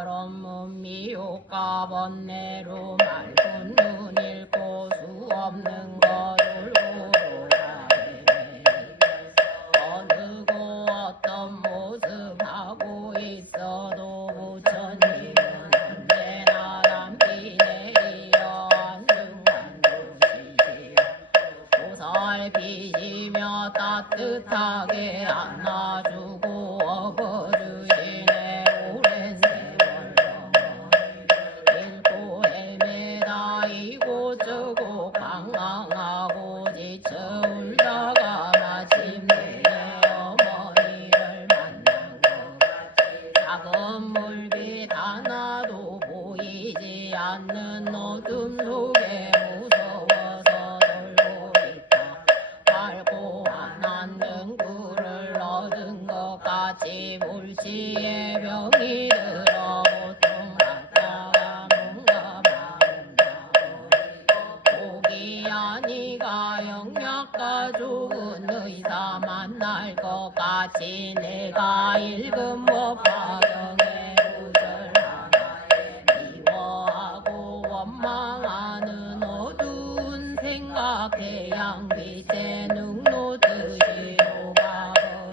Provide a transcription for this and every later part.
얼음문 미혹가 번뇌로 맑은 눈 읽고 수 없는 것 울고 가네. 어느 곳 어떤 모습 하고 있어도 부처님은 언제나 담비 내리어 한순간도시 보살피시며 따뜻하게 안아주고 업어주시네. 오랜 세월 잃고 헤매다 이곳저곳 방황하고 지쳐 울다가 마침내 어머니를 만난 것 같이 작은 물빛 하나도 보이지 않는 어둠 속에 무서워서 돌고 있다. 밝고 환한 꿀을 얻은 것 같이 물지에 병이 들어 고통받다가 뭔가 마음나고 복이 아니가 영약과 좋은 의사 만날 것 같이 내가 읽은 법화경의 구절 하나에 미워하고 원망하는 어두운 생각 태양빛에 눅노듯이 녹아버려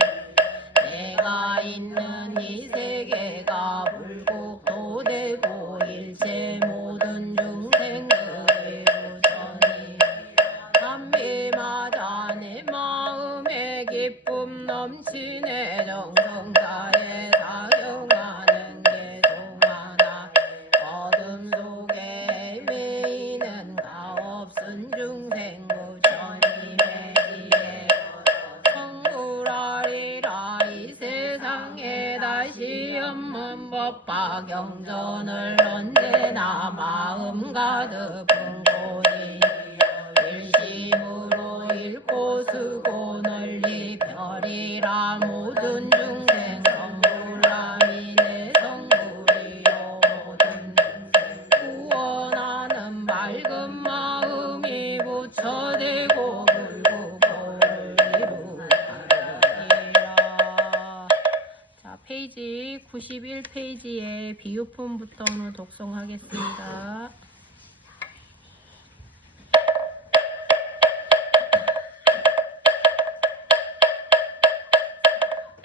내가 있는 이 세계가 불국도 되고 일체 모든 중생들의 우선이 담비마다 내 마음에 기쁨 넘치네. 정성다해 사용하는 게 동하나 어둠 속에 헤매이는 가없은 중생 부처님의 지혜 성불하리라. 이 세상에 다시 없는 법화경전을 언제나 마음 가득 품고니 일심으로 읽고 쓰고 널리 펴리라. 모든 중생 성불함이 내 성불이요 모든 구원하는 맑은 마음이 부처되고 불구고를 이루리라. 자, 페이지 91페이지에 비유품부터 오늘 독송하겠습니다.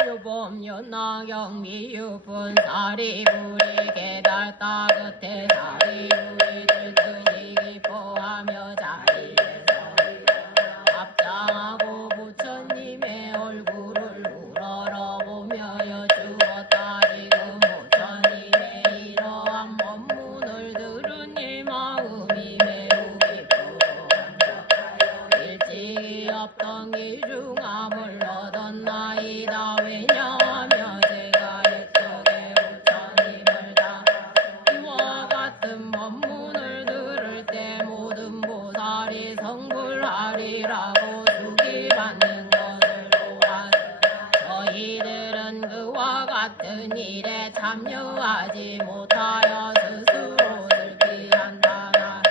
요범 연나경 미유분 사리구리 계달 따뜻해 사리구리 들뜨니 기뻐하며 자리에서 합장하고 부처님의 얼굴을 우러러보며 여쭈었다. 지금 부처님의 이러한 법문을 들으니 마음이 매우 기쁘고 일찍이 없던 기중함을 얻었나이다. 왜냐하며 제가 옛적에 부처님을 다 이와 같은 법문을 들을 때 모든 보살이 성불하리라고 주기받는 것을 보아 저희들은 그와 같은 일에 참여하지 못하여 스스로 들키한다나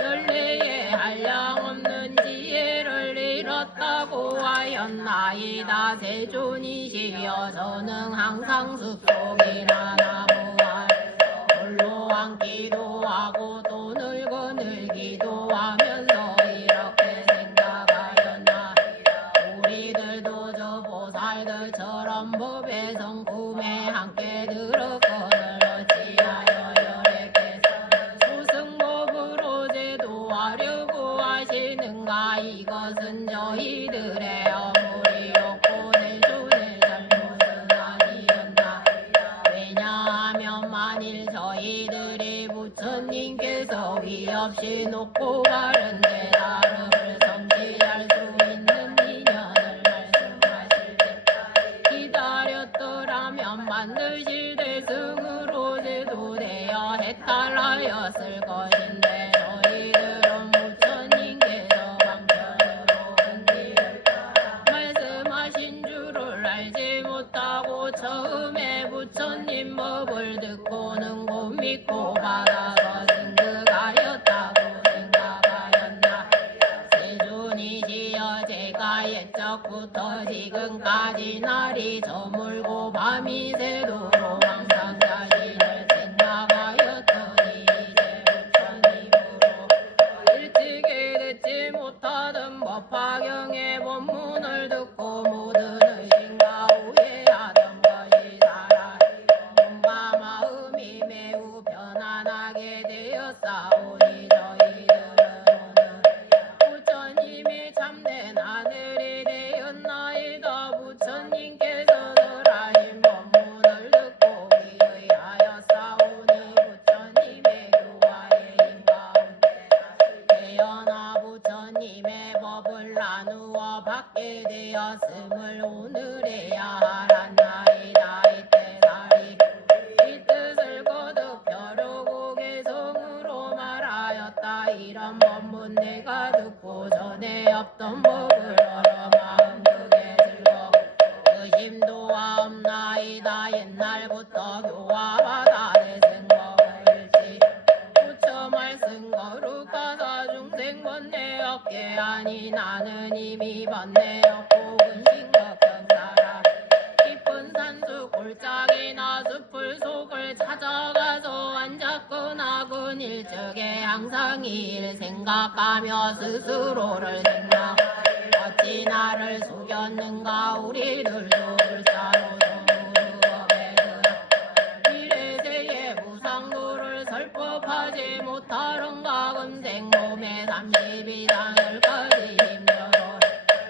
연례에 한량없는 지혜를 잃었다고 하였나이다. 세존이시여서는 항상 습속이나 나무할 홀로 앉기도 하고 또 늙기도 하면서 이렇게 생각하였나. 우리들도 저 보살들처럼 법의 성품에 함께 들었거늘 어찌하여 열애께서는 수승법으로 제도하려고 하시는가. 이것은 저희들의 어물이었고 세존의 잘못은 아니었나. 왜냐하면 만일 저희들이 부처님께서 위없이 높고 바른 깨달음을 성취할 수 있는 인연을 말씀하실 때까지 기다렸더라면 반드시 대승으로 제도되어 해탈하였을 것인데 저희들은 부처님께서 방편으로 은지를 말씀하신 줄을 알지 못하고 처음에 부처님 법을 듣고는 곧 믿고 받아서 승득하였다고 생각하였나. 세존이시여 제가 옛적부터 지금까지 날이 저물고 밤이 새도록 항상 자신을 하였사오니 저희들은 오늘 부처님이 참된 하늘이 되었나이다. 부처님께서는 하신 법문을 듣고 의하였사오니 부처님의 교화에 임가운데 태어나 부처님의 법을 나누어 받게 되었음을 오늘에야 알았나이다. 이때살이 이 뜻을 거듭 벼르고 개성으로 말하였다. 이런 법문 내가 듣고 전에 없던 법을 얻어 마음 크게 즐거 의심도와 없나이다. 옛날부터 교화받아 내 생법을 일지 부처 말씀 거룩하사 중생 번뇌 없게 하니 나는 이미 번뇌 없고 근심과 경사라 깊은 산수 골짜기나 숲을 속을 찾아가서 앉았거나 근일적에 항상 이 일 생각하며 스스로를 생각 어찌 나를 속였는가. 우리들도 불사로 성무르업에 들어 이래세의 무상도를 설법하지 못하런가. 금생 몸에 32상을까지 힘들어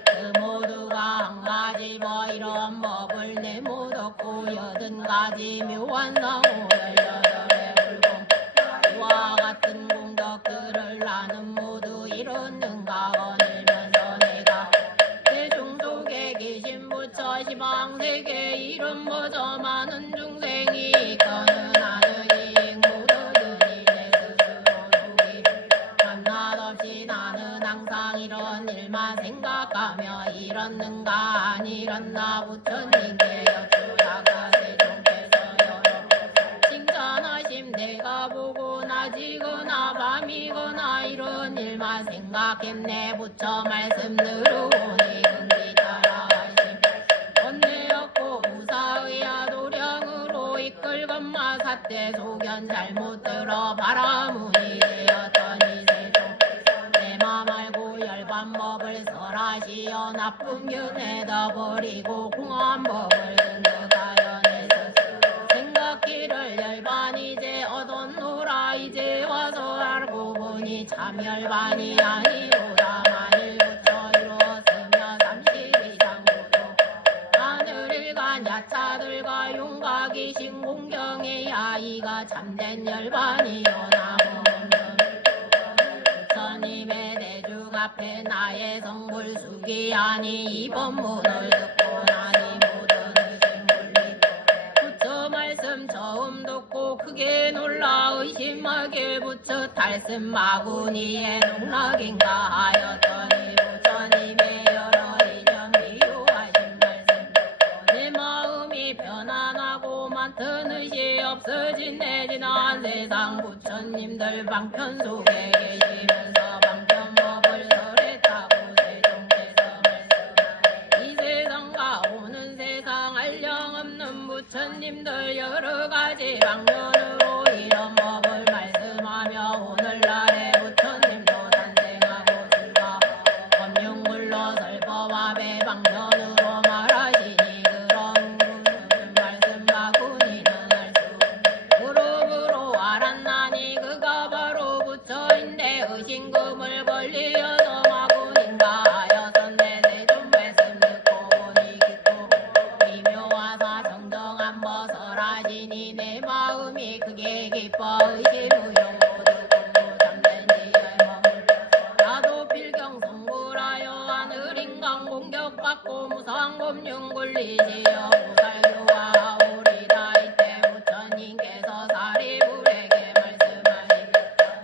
그 모두가 한 가지 뭐 이런 법을 내못 얻고 80가지 묘한 상호 18의 불공 이와 같은 공덕들을 나는 모두 이뤘는가. 거닐면서 내가 대중 속에 계신 부처 시방세계 이름 버저 많은 중생이 있거는 하느니 모두들이 내 스스로 속이 한낱없이 나는 항상 이런 일만 생각하며 이뤘는가 안 이뤘나. 부처님께 여쭈다가 세종께서 여러 칭찬하심 내가 보고 낮이거나 밤이거나 이런 일만 생각했네. 부처 말씀 들으오니 근기 따라하심 번뇌 없고 무사의야 도량으로 이끌건마 사태 소견 잘못 들어 바라문이 되었더니 세종 내 맘 알고 열반법을 설하시어 나쁜 견해다 버리고 공한 법을 등극하여 내 스스로 생각기를 열반 이제 얻었노라. 이제 와서 알고 보니 참 열반이 아니로다. 만일 부처 이루었으며 32상고도 하늘일간 야차들과 용각이 신공경해야 이가 참된 열반이여. 나무 부처님의 대중 앞에 나의 성불 수기하니 이 법문을 듣고 나니 모든 의심물리 부처 말씀 처음 듣고 크게 놀라 의심하게 부처 탈씀 마구니의 농락인가 하였더니 부처님의 여러 이념 비유하신 말씀 내 마음이 편안하고 많던 의시 없어진 내 지난 세상 부처님들 방편 속에 계시면서 방편법을 설했다고 세종께서 말씀하니 이 세상과 오는 세상 알령 없는 부처님들 여러 가지 방면으로 이런 법을 말씀하며 오늘날의 부처님도 탄생하고 출가 법륜굴로 설법합의 방면으로 말하시니 그런 무슨 말씀 마구니는 알 수 그룹으로 알았나니 그가 바로 부처인데 의심금을 벌리어서 마구닌가 하였었네. 세종 말씀 듣고 보니 깊고 미묘하사 정정한 버설하시니 내 마음이 크게 기뻐 의심의용 모두 공부 잠든 지의 머물 나도 필경 성불하여 하늘인간 공격받고 무상법륜 굴리시어 무살교와 오리다. 이때 부처님께서 사리불에게 말씀하니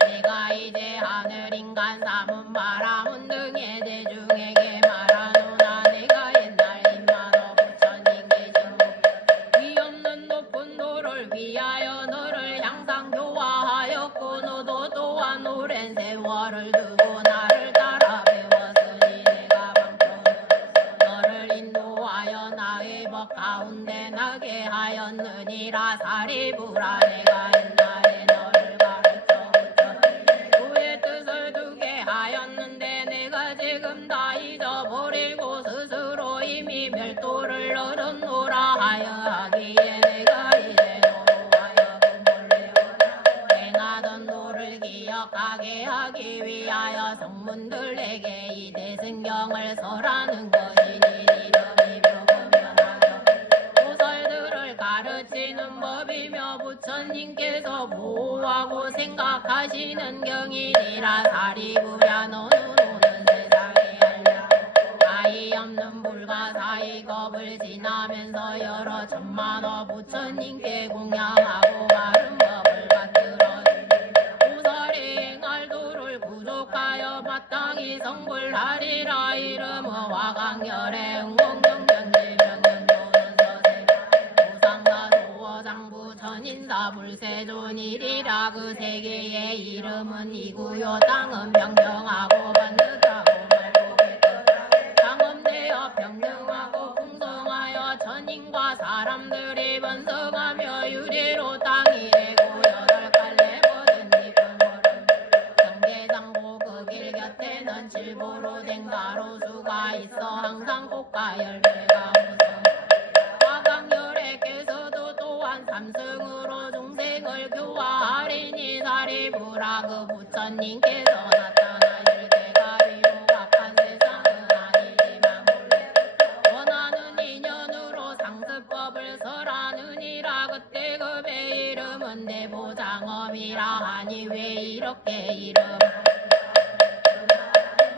내가 이제 하늘인간 사문 바라문 등의 대중에게 말하노나. 내가 옛날 입마도 부처님 계신 곳 위 없는 높은 도를 위하여 너를 항상 교화하였고 너도 또한 오랜 세월을 두고 나를 따라 배웠으니 내가 방편으로 너를 인도하여 나의 법 가운데 나게 하였느니라. 사리불아 내가 옛날에 너를 가르쳐 부처의 뜻을 두게 하였는데 내가 지금 다 잊어버리고 스스로 이미 별도를 얻었노라 하여 하기에 내가 이제 너로 하여금 몰래 행하던 도를 기 기억하게 하기 위하여 성문들에게 이 대승경을 설하는 것이니 이름이 묘변하여 보살들을 가르치는 법이며 부처님께서 보호하고 생각하시는 경이니라. 사리부랴 너는 오는 세상에 알랴. 아이 없는 불가사의 겁을 지나면서 여러 천만호 부처님께 공양하고 바른 법을 받들어주니 보살이 행할 도를 부족하여 마땅히 성불하리라. 이름은 화강열의 응공경전지명연도는 서세 보상사 도어장부 천인사 불세존일이라. 그 세계의 이름은 이구요 땅은 평평하고 반듯하고 장엄되어 평등하고 풍성하여 천인과 사람들이 번성하며 유리로 땅이 되고 여덟 갈래 거든 잎은 얼음 경계장고 그 길 곁에는 칠보로 된 가로수가 있어 항상 꽃과 열매가 묻어 화강열애께서도 또한 삼승으로 중생을 교화하리니 사리부라. 그 부처님께서 나타나실 때가 비록 악한 세상은 아니지만 본래 원하는 인연으로 상습법을 설하느니라. 그때 급의 이름은 대보장엄이라 하니 왜 이렇게 이름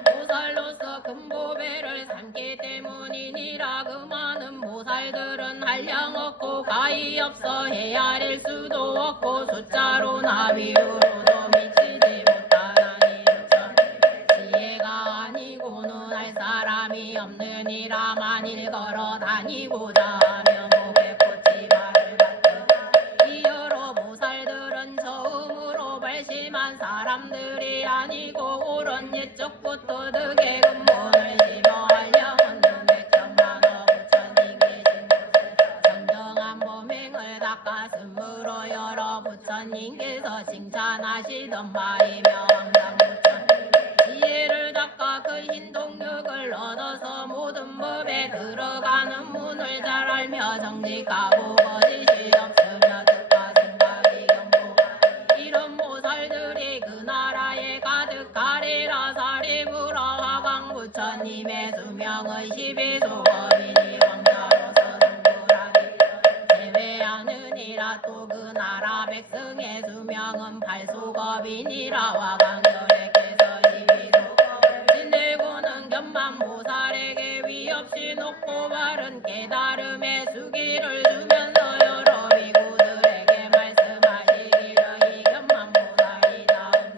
보살로서 금보배를 삼기 때문이니라. 그 많은 보살들은 한량 없고 가히 없어 헤아릴 수도 없고 숫자로 나비유로도 미치지 못하나니 지혜가 아니고는 할 사람이 없느니라. 만일 걸어 다니고자 하면 목에 꽃이 말을 받듯 이 여러 보살들은 처음으로 발심한 사람들이 아니고 옳은 옛적부터 득의 근본을 지벼하려면 백천만호 부처님 계신 곳에 정정한 범행을 닦았으므로 여러 부처님께서 칭찬하시던 바이며 항상 부처님 지혜를 닦아 그 신동력을 얻어서 모든 법에 들어가는 문을 잘 알며 정직하고 거짓이 없으며 뜻과 생각이 경고하니 이런 보살들이 그 나라에 가득하리라. 사리부라. 화강 부처님의 수명은 12소겁이니 왕자로서 성불하기 제외하느니라. 또 그 나라 백성의 수명은 8소겁이니라. 화강열애께서 12소겁을 지내고는 견만 보살에게 위없이 높고 바른 깨달음의 수기를 주면서 여러 비구들에게 말씀하시기를 이 견만 보살이 다음에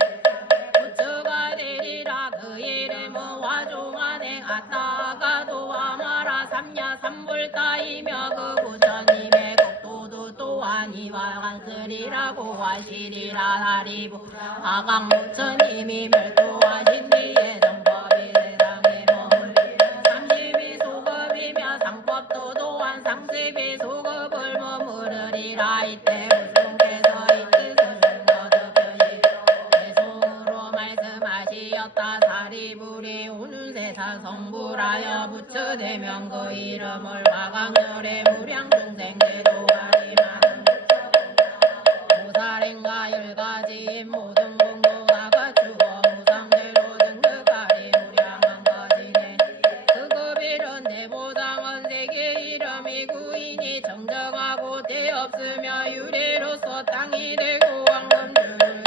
부처가 되리라. 그 이름은 화종안에 아따가도 아마라 삼야 삼불따이며 그 부처님의 국도도 또한 이와 같으리라고 하시리라. 사리부 화강 부처님이 멸도하신 뒤에 정법이 세상에 머물리는 32소급이며 상법도 또한 32소급을 머무르리라. 이때 우중께서 이 뜻을 거듭하시고 대송으로 말씀하시었다. 사리불이 오는 세상 성불하여 부처되면 그 이름을 화강열의 무량중생대도 하리마는 보살행가 열가지인 모든 공도 다 갖추어 무상대로 등극하리 무량한 거지네. 그급일은 대보장은 세계 이름이 구인이 정정하고 대없으며 유리로서 땅이 되고 황금줄을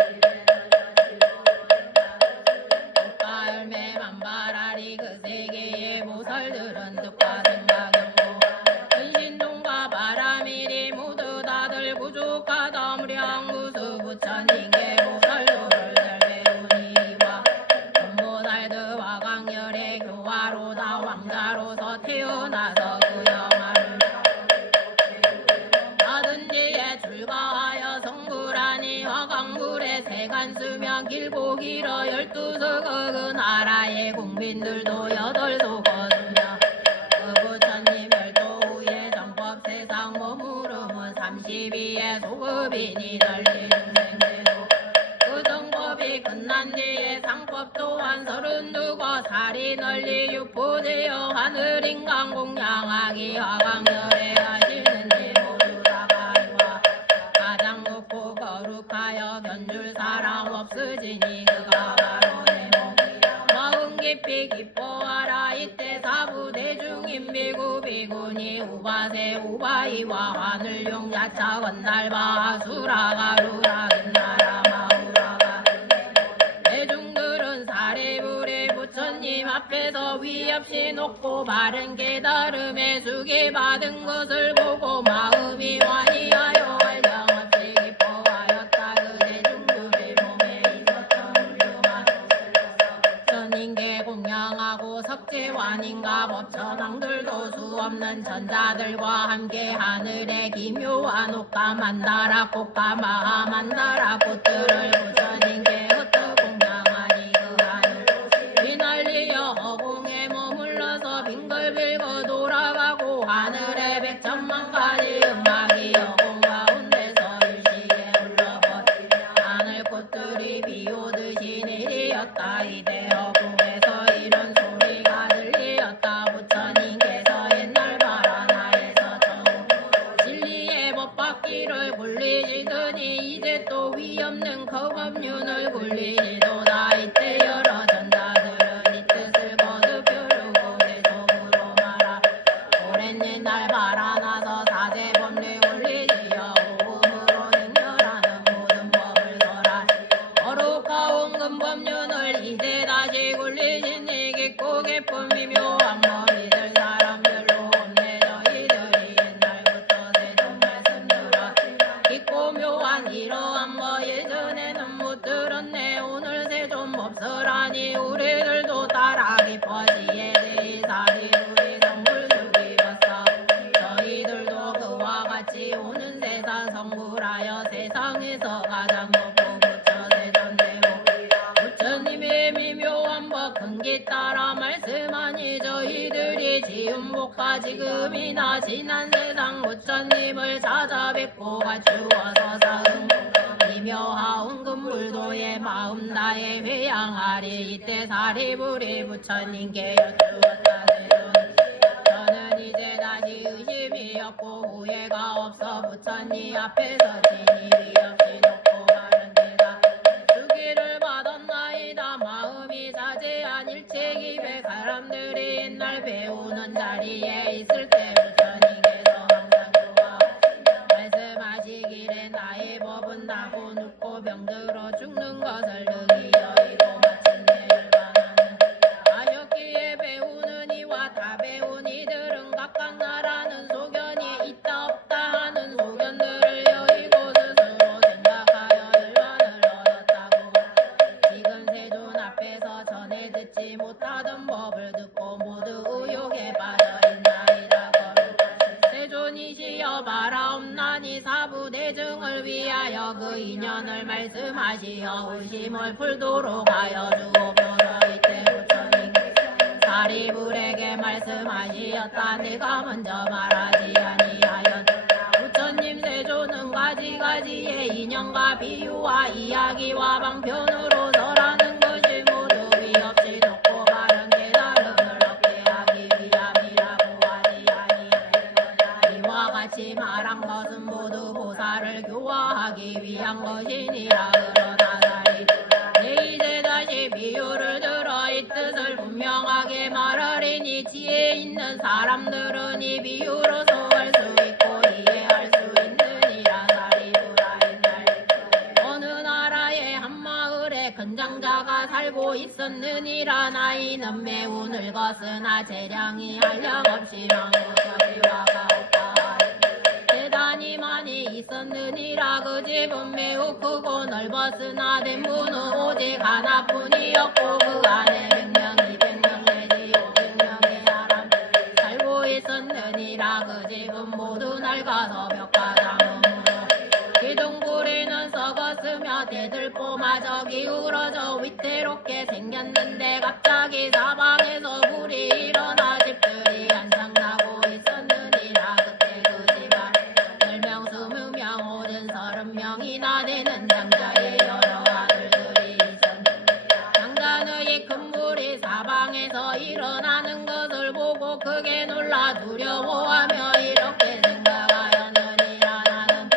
꽃과 열매 만발하리. 그 세계의 보살들은 뜻과 생각경고 근신동과 바람이리 모두 다들 부족하다. 무량구수 부처님께 보살도를 잘 배우니와 전보살들 화강열의 교화로다. 왕자로서 태어나서 그 영화를 받은 뒤에 출가하여 성불하니 화강불의 세간수명 길고 길어 12서거 그 나라의 국민들도 8소거수며 그 부처님 멸도 후에 정법 세상 머무름은 32의 소급이니 널리 중생제도 그 정법이 끝난 뒤에 상법 또한 32거 살이 널리 유포되어 하늘인간 공양하기 화강열에 하시는지 모두 다가이와 가장 높고 거룩하여 견줄 사람 없으지니 같이 기뻐하라. 이때 사부대중인 비구비구니 우바세 우바이와 하늘용 야차 건날바 수라가 루라긴 나라 마우라가 대중들은 사리부리 부처님 앞에서 위없이 놓고 바른 깨달음에 수기 받은 것을 보고 마음이 환희하여 활정없이 기뻐하였다. 그 대중들의 몸에 있었던 훌륭한 전인계 공양하고 석재환인가 법천왕들도 수없는 천자들과 함께 하늘에 기묘한 옷과 만다라 꽃과 마하만다라 꽃들을 부처님께 흩어 공양하니 그 하늘 휘날리어 허공에 머물러서 빙글빙글 돌아가고 하늘에 백천만 가지 음악이 허공 가운데서 일시에 흘러버리 하늘 꽃들이 비오듯이 내리었다. 이때 허공에서 이런 소리가 들리었다. 부처님께서 옛날 바라나에서 처음 진리의 법받기를 굴리시더니 이제 또 위없는 거법륜을 굴리시도다. 이때 여러 전자들은 이 뜻을 거듭 펴르고 계속으로 말하 오랜 옛날 바라나서 사제법륜 굴리시어 오음으로 능멸하는 모든 법을 설하 거룩하온 근법륜을 이제 다시 굴리시니 깊고 깊은 미묘한 법이들 사람들로 혼내져 이들이 옛날부터 세종 말씀 들어 깊고 묘한 이러한 법 예전에는 못 들었네. 오늘 세종 법설하니 우리들도 따라 기뻐지에 대히 사리부리 성불수기 봤어. 저희들도 그와 같이 오는 세상 성불하여 세상에서 가장 높고 부처 세존대로 부처님의 미묘한 법 근기 따라 말씀하니 저희들이 지은 복과 지금이나 지난 세상 부처님을 찾아뵙고 갖추어서 사응 미묘하온 금불도의 마음 다해 회양하리. 이때 사리부리 부처님께 여쭈었다. 저는 이제 다시 의심이 없고 후회가 없어 부처님 앞에서 진입이 없이 놓고 가는 데다 주기를 받았나이다. 마음이 사제한 일체기백 사람들이 옛날 배우는 자리에 있을 때 부처님께서 항상 좋아 말씀하시기를 나의 법은 나고 눕고 병들어 죽는 것을 능히 여의고 마침내 열반하는 하였기에 배우는 이와 다 배운 이들은 각각 나라는 소견이 있다 없다 하는 소견들을 여의고 스스로 생각하여 열반을 얻었다고. 지금 세존 앞에서 전에 듣지 못하던 법을 듣고 모두 의욕에 빠져있나이다. 세존이시여 바라옵나니 사부대중을 위하여 그 인연을 말씀하시어 의심을 풀도록 하여 주옵소서. 이때 부처님 사리불에게 말씀하시었다. 내가 먼저 말하지 아니하였다. 부처님 세존은 가지가지의 인연과 비유와 이야기와 방편으로 설하는 것이 모두 위없이 좋고 바른 깨달음을 얻게 하기 위함이라고 하지 아니하였느냐. 이와 같이 말한 것은 모두 보살을 교화하기 위한 것이니라. 그러나 내 이제 다시 비유를 들어 이 뜻을 분명하게 말하리니 지혜 있는 사람들은 이 비유로서 알 수 있고 이해할 수 있느니라. 사리부라 옛날 어느 나라에 한 마을에 건장자가 살고 있었느니라. 나이는 매우 늙었으나 재량이 한량없이 망우서지와가 없다. 대단히 많이 있었느니라. 그 집은 매우 크고 넓었으나 대문은 오직 하나뿐이었고 그 안에 100명 200명 내지 500명의 사람 살고 있었느니라. 그 집은 모두 낡아서 벽과 장음으로 기둥부리는 썩었으며 대들보마저 기울어져 위태롭게 생겼는데 갑자기 사방에서 불이 일어나 집들이 한창 나고 있었느니라. 그때 그 집안 10명 20명 오든 30명이나 되는 장자의 여러 아들들이 있었는데 장자의 큰 불이 사방에서 일어나는 것을 보고 크게 놀라 두려워하며 이렇게 생각하였느니라. 나는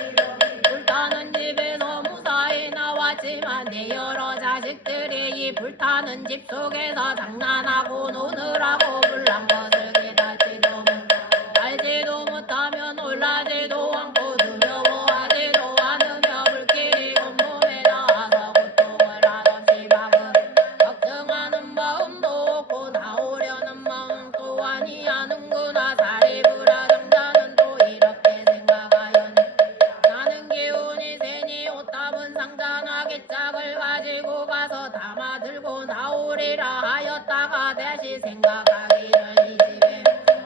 불타는 집에서 무사히 나왔지만 내 여러 자식 자식들이 이 불타는 집 속에서 장난하고 노느라고 불난 것을 깨닫지도 못하고 알지도 못하며 놀라지도 않고 두려워하지도 않으며 불길이 온몸에 닿아서 고통을 한없이 막으 걱정하는 마음도 없고 나오려는 마음 또 아니하는구나. 사리부라 장자는 또 이렇게 생각하였니 나는 기운이 세니 옷답은 상자나 깃짝을 가지고 가서 담아 들고 나오리라 하였다가 다시 생각하기를 이 집에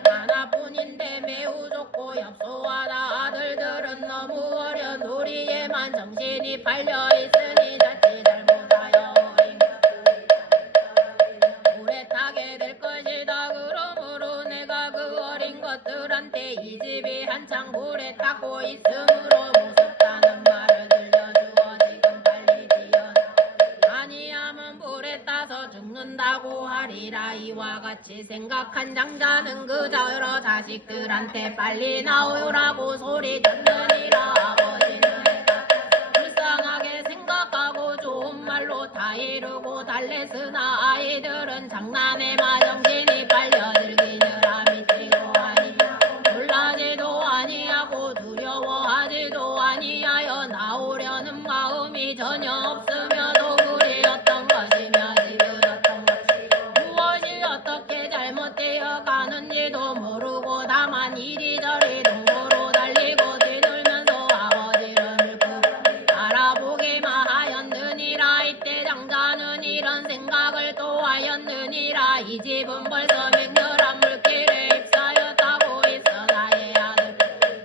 하나뿐인데 매우 좋고 협소하다. 아들들은 너무 어려 놀이에만 정신이 팔려있으니 자칫 잘못하여 어린 물에 타게 될 것이다. 그러므로 내가 그 어린 것들한테 이 집이 한창 물에 타고 있으므로 무섭다는 말을 들려주어 지금 빨리 지어라. 아니하면 물에 따서 죽는다고 하리라. 이와 같이 생각한 장자는 그저 여러 자식들한테 빨리 나오라고 소리쳤느니라. 아버지는 불쌍하게 생각하고 좋은 말로 다 이루고 달랬으나 아이들은 장난에만 정신이 빨려들기느라 믿지도 아니하고 놀라지도 아니하고 두려워하지도 아니하여 나오려는 마음이 전혀 없으며도 그리 어떤 것이며 지금 어떤 것이 무엇이 어떻게 잘못되어 가는지도 모르고 다만 이리저리 동고로 달리고 뒤돌면서 아버지를 밀고 알아보기만 하였느니라. 이때 장자는 이런 생각을 또 하였느니라. 이 집은 벌써 맹렬한 물길에 휩싸였다고 있어 나의 아들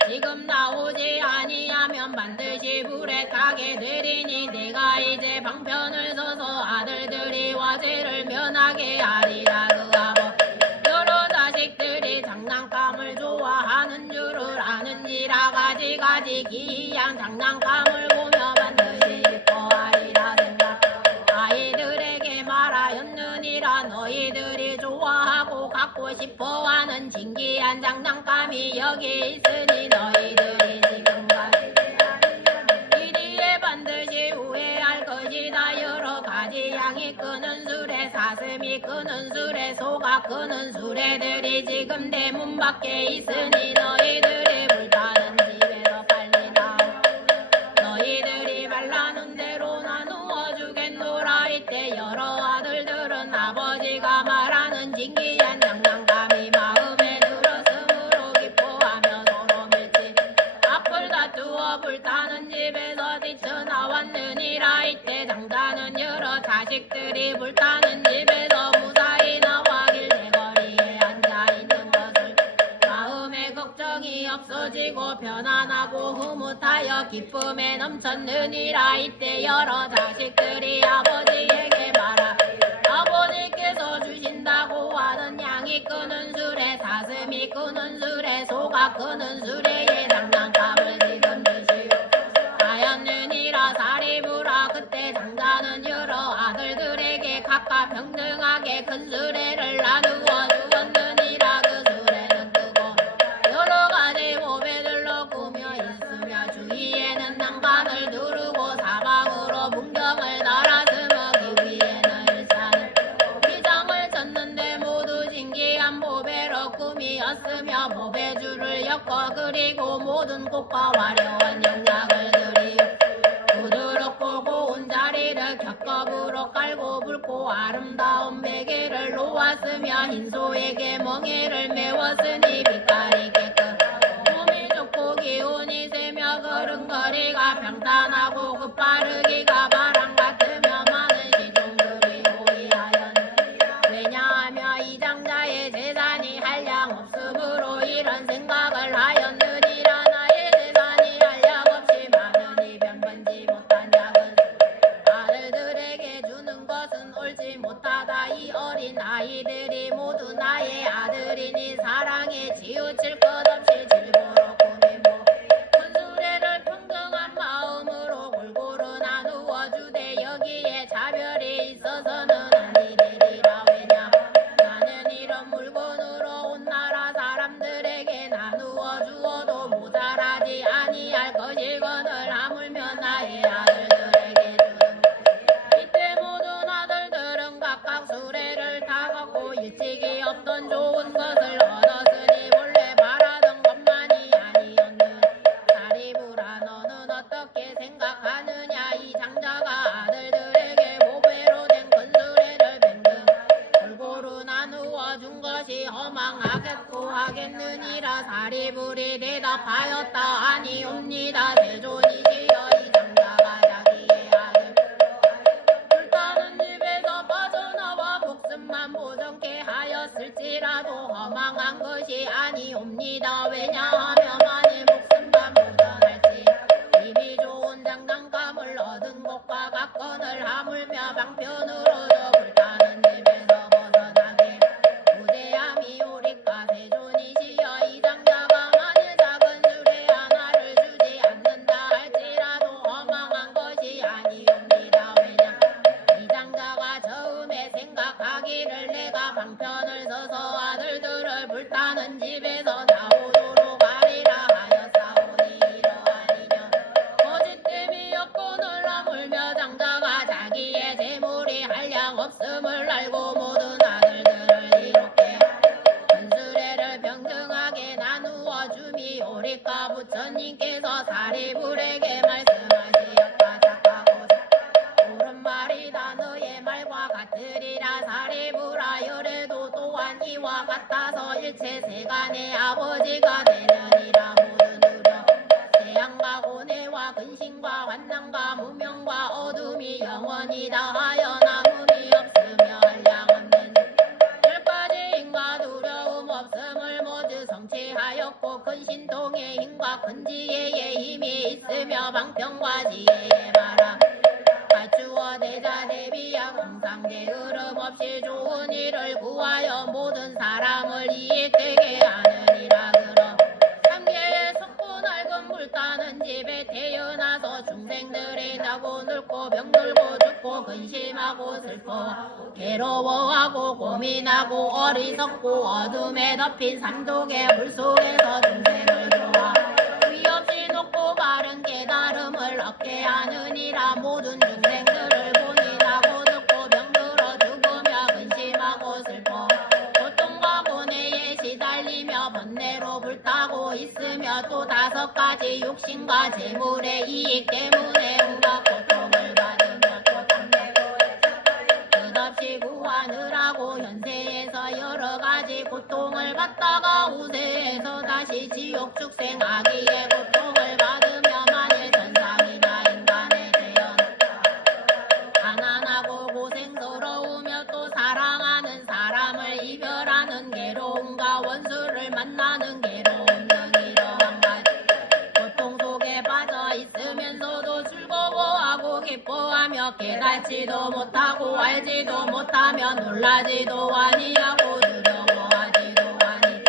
지금 나오지 아니하면 반드시 불에 타게 되리니 내가 이제 방편을 서서 아들들이 화재를 면하게 하리라. 그 아버지 여러 자식들이 장난감을 좋아하는 줄을 아는지라 가지가지 기이한 장난감을 보며 반드시 기뻐하리라 생각 아이들에게 말하였느니라. 너희들이 좋아하고 갖고 싶어하는 신기한 장난감이 여기 있으니 너희들이 지금까지 이리에 반드시 후회할 것이다. 여러 가지 양이 끄는 술에 사슴이 끄는 술에 소가 끄는 수레들이 지금 대문 밖에 있으니 너희들이 불타는 집에서 빨리 나오. 너희들이 말라는 대로 나누어 주겠노라. 이때 여러 아들들은 아버지가 말하는 신기한 장난감이 마음에 들었으므로 기뻐하며 서로 밀치 앞을 다투어 불타는 집에서 뛰쳐나왔느니라. 이때 장자는 여러 자식들이 불타는 집에서 무사히 나와 길대거리에 앉아있는 것을 마음에 걱정이 없어지고 편안하고 흐뭇하여 기쁨에 넘쳤느니라. 이때 여러 자식들이 아버지에게 말하 아버지께서 주신다고 하는 양이 끄는 술에 사슴이 끄는 술에 소가 끄는 수레에 장난감을 지금 주시오 하였느니라. 사리부라 그때 장자는 여러 아들들에게 각각 평등하게 큰 수레를 나누어 주었느니라. 그 수레는 크고 여러 가지 보배들로 꾸며 있으며 주위에는 난간을 두르고 사방으로 문경을 달았으며 그 위에는 일산을 휘장을 쳤는데 모두 신기한 보배로 꾸미었으며 보배줄을 엮어 그리고 모든 꽃과 화려한 영약을 드리오. 부드럽고 고운 자리를 겹겹으로 깔고 붉고 아름다운 베개를 놓았으며 흰소에게 멍에를 메웠으니 빛깔이 깨끗 몸이 좋고 기운이 세며 걸음걸이가 평탄하고 급바르기가 바람 같으며 많은 시종들이 호위하였느니라. 왜냐하며 이 장자의 재산이 한량 없으므로 이런 생각을 하였느니라. 나의 재산이 한량없이 많으니 변변치 못한 작은 아들들에게 주는 것은 옳지 못하다. 이 어린 아이들이 모두 나의 아들이니 사랑에 치우칠 것 없이 질보로 꾸미고 큰 수레를 평등한 마음으로 골고루 나누어 주되 여기에 차별이 있어서는 아니되리라. 왜냐 나는 이런 물건으로 온 나라 사람들에게 나누어 주어도 모자라지 아니할 것이거늘 하물며 나의 아들들에게 주는 이때 모두 일찍이 없던 좋은 것을 얻었으니 본래 바라던 것만이 아니었는 사리부라 너는 어떻게 생각하느냐 이 장자가 아들들에게 모배로 된 큰수레를 뱅등 골고루 나누어 준 것이 허망하겠고 하겠느니라 사리불이 대답하였다 아니옵니다 대존이시여 이 장자가 자기의 아들 불타는 집에서 빠져나와 목숨만 보정케 하였을지라도 허망한 것이 아니옵니다 왜냐하면 만일 목숨만 보전할지 이미 좋은 장난감을 얻은 것과 같건을 하물며 방편으로도 불타는 집에서 벗어나게 무대함이 오리까 대존이시여 이 장자가 만일 작은 수레 하나를 주지 않는다 할지라도 허망한 것이 아니옵니다 왜냐 이 장자가 처음에 생각하기를 내가 방편을 서서 아들들을 불타는 집에서 나오도록 하리라 하였사오니 이러하니면 거짓됨이 여건을 하물며 장자가 자기의 재물이 한량 없음을 알고 모든 아들들을 이롭게 큰수레를 평등하게 나누어 줌이 오리까 부처님께서 사리불에게 말씀하시었다 착하고 옳은 말이다 너의 말과 같으리라 사리불아 열애도 또한 이와 같아서 일체 세간의 아버지가 되느니라 모든 우려 재앙과 고뇌와 근심과 환난과 무명과 어둠이 영원히 다하여 남음이 없으며 한량 없는 열 가지 힘과 두려움 없음을 모두 성취하였고 큰 신통의 힘과 큰 지혜의 힘이 있으며 방편과 지혜의 바람 갖추어 대자 대비야 공상대 흐름 없이 좋은 일을 구하여 모든 사람을 이익되게 하느니라 그럼 삼계의 석고 낡은 불타는 집에 태어나서 중생들이 나고 늙고 병들고 죽고 근심하고 슬퍼 괴로워하고 고민하고 어리석고 어둠에 덮인 삼독의 불 속에서 중생을 교화 위없이 높고 바른 깨달음을 얻게 하느니라 모든 중생들을 보니 나고 늙고 병들어 죽으며 근심하고 슬퍼 고통과 고뇌에 시달리며 번뇌로 불타고 있으며 또 5가지 욕심과 재물의 이익 때문에 온갖 고통을 받으며 또 끝없이 구하느라고 현세에서 여러가지 고통을 받다가 후세에서 다시 지옥 축생하기에 고통을 받으며 만일 천상이나 인간의 죄연 가난하고 고생스러우며 또 사랑하는 사람을 이별하는 괴로움과 원수를 만나는 괴로움 등 이러한 가지 고통 속에 빠져 있으면서도 즐거워하고 기뻐하며 깨닫지도 못하고 알지도 못하며 놀라지도 아니하고 두려워하지도 아니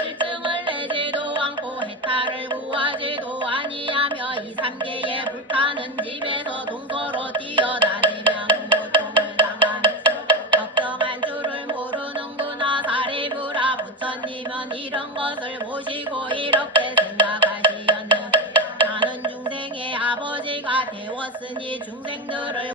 실증을 내지도 않고 해탈을 구하지도 아니하며 이 삼계에 불타는 집에서 동서로 뛰어다니며 고통을 당하면서 걱정한 줄을 모르는구나 사리불아 부처님은 이런 것을 보시고 이렇게 생각하시었는 나는 중생의 아버지가 되었으니 중생들을